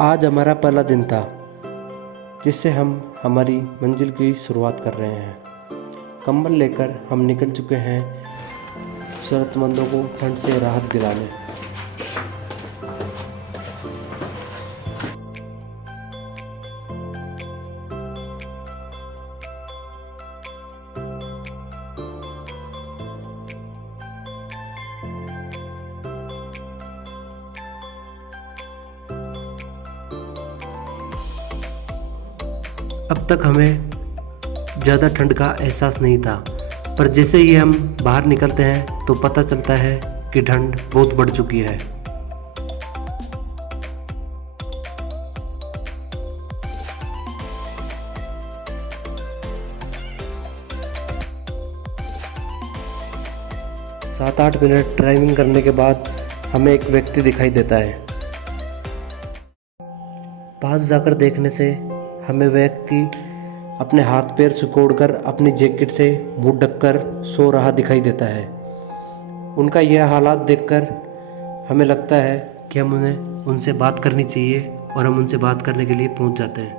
आज हमारा पहला दिन था जिससे हम हमारी मंजिल की शुरुआत कर रहे हैं। कंबल लेकर हम निकल चुके हैं ज़रूरतमंदों को ठंड से राहत दिलाने। अब तक हमें ज़्यादा ठंड का एहसास नहीं था, पर जैसे ही हम बाहर निकलते हैं तो पता चलता है कि ठंड बहुत बढ़ चुकी है। सात आठ मिनट ड्राइविंग करने के बाद हमें एक व्यक्ति दिखाई देता है। पास जाकर देखने से हमें व्यक्ति अपने हाथ पैर सिकोड़कर अपनी जैकेट से मुंह ढककर सो रहा दिखाई देता है। उनका यह हालात देखकर हमें लगता है कि हम उन्हें उनसे बात करनी चाहिए और हम उनसे बात करने के लिए पहुंच जाते हैं।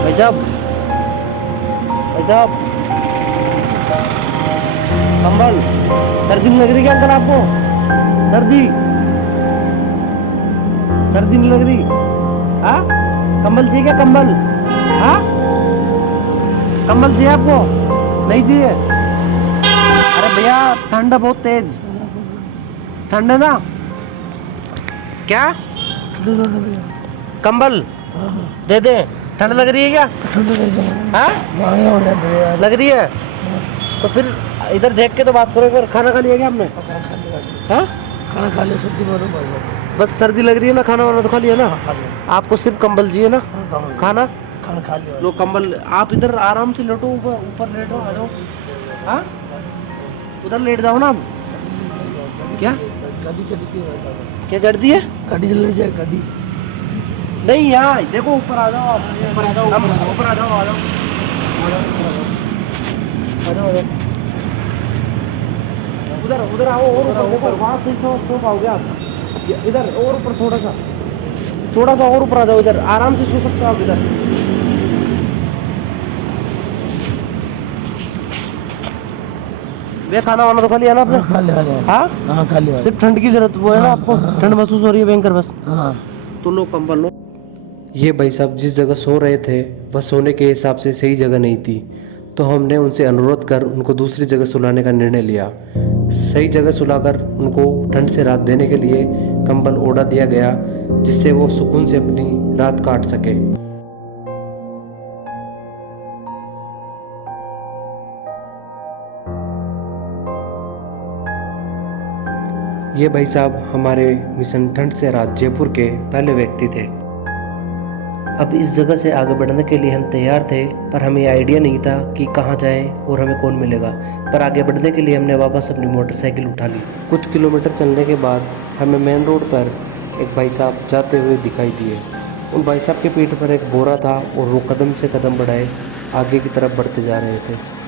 भाई साहब कंबल, सर्दी नहीं लग रही क्या अंकल आपको? सर्दी नहीं लग रही? हाँ, कंबल चाहिए क्या? कंबल, हाँ, कंबल चाहिए आपको? नहीं चाहिए? अरे भैया ठंड है बहुत तेज, ठंड है ना? क्या कंबल दे दे? ठंड लग रही है क्या? हाँ लग रही है तो फिर इधर देख के तो बात करो। एक बार खाना खा लिया क्या आपने? हाँ खाना खा लिया, सर्दी मालूम बस सर्दी लग रही है ना, खाना वाना तो खा लिया ना? आपको सिर्फ कंबल चाहिए ना? खाना खा लिया। लो कंबल, आप इधर आराम से लेटो, ऊपर लेटो, आ जाओ। हाँ उधर लेट जाओ ना आप। क्या गाड़ी चढ़ी थी? क्या चढ़ती है? गाड़ी चल रही है, गाड़ी नहीं यार देखो, ऊपर आ जाओ आप, ऊपर आ जाओ, ऊपर आ जाओ, आ जाओ, उधर आओ और ऊपर देखो, वहाँ से सो पाओगे आप। इधर और ऊपर थोड़ा सा और ऊपर आ जाओ, इधर आराम से सो सकते हो आप इधर। वे खाना वाना तो खा लिया ना आपने? खा लिया। हाँ खा लिया। सिर्फ ठंड की जरूरत वो है ना आपको? ठंड महसूस हो रही है भयंकर बस? हाँ तो लो कंबल लो। ये भाई साहब जिस जगह सो रहे थे वह सोने के हिसाब से सही जगह नहीं थी, तो हमने उनसे अनुरोध कर उनको दूसरी जगह सुलाने का निर्णय लिया। सही जगह सुलाकर उनको ठंड से राहत देने के लिए कंबल ओढ़ा दिया गया, जिससे वो सुकून से अपनी रात काट सके। ये भाई साहब हमारे मिशन ठंड से राहत जयपुर के पहले व्यक्ति थे। अब इस जगह से आगे बढ़ने के लिए हम तैयार थे, पर हमें आइडिया नहीं था कि कहाँ जाएं और हमें कौन मिलेगा। पर आगे बढ़ने के लिए हमने वापस अपनी मोटरसाइकिल उठा ली। कुछ किलोमीटर चलने के बाद हमें मेन रोड पर एक भाई साहब जाते हुए दिखाई दिए। उन भाई साहब के पीठ पर एक बोरा था और वो कदम से कदम बढ़ाए आगे की तरफ बढ़ते जा रहे थे।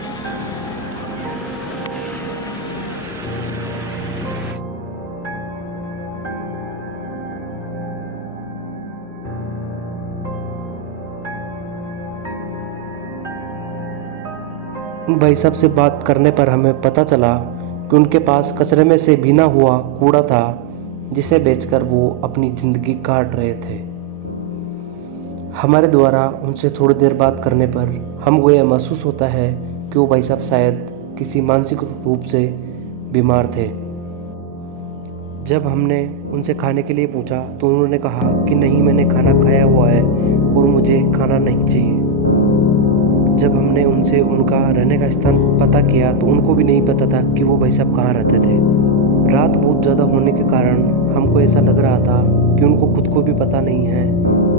उन भाई साहब से बात करने पर हमें पता चला कि उनके पास कचरे में से भीना हुआ कूड़ा था, जिसे बेचकर वो अपनी ज़िंदगी काट रहे थे। हमारे द्वारा उनसे थोड़ी देर बात करने पर हमको यह महसूस होता है कि वो भाई साहब शायद किसी मानसिक रूप से बीमार थे। जब हमने उनसे खाने के लिए पूछा तो उन्होंने कहा कि नहीं, मैंने खाना खाया हुआ है और मुझे खाना नहीं चाहिए। जब हमने उनसे उनका रहने का स्थान पता किया तो उनको भी नहीं पता था कि वो भाई साहब कहाँ रहते थे। रात बहुत ज़्यादा होने के कारण हमको ऐसा लग रहा था कि उनको खुद को भी पता नहीं है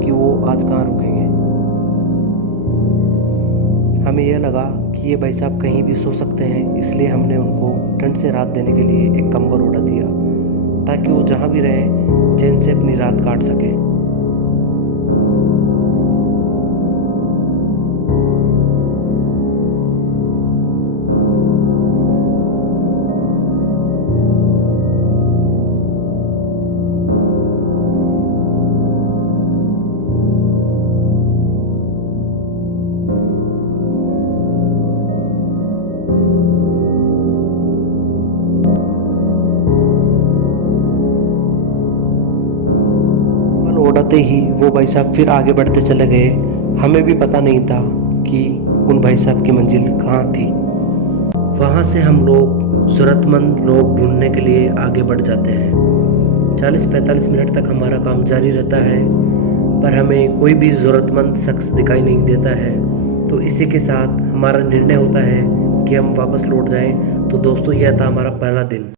कि वो आज कहाँ रुकेंगे। हमें यह लगा कि ये भाई साहब कहीं भी सो सकते हैं, इसलिए हमने उनको ठंड से राहत देने के लिए एक कंबल ओढ़ा दिया ताकि वो जहाँ भी रहे चैन से अपनी रात काट सकें। उड़ाते ही वो भाई साहब फिर आगे बढ़ते चले गए। हमें भी पता नहीं था कि उन भाई साहब की मंजिल कहाँ थी। वहाँ से हम लोग ज़रूरतमंद लोग ढूंढने के लिए आगे बढ़ जाते हैं। 40-45 मिनट तक हमारा काम जारी रहता है, पर हमें कोई भी ज़रूरतमंद शख्स दिखाई नहीं देता है। तो इसी के साथ हमारा निर्णय होता है कि हम वापस लौट जाएं। तो दोस्तों, यह था हमारा पहला दिन।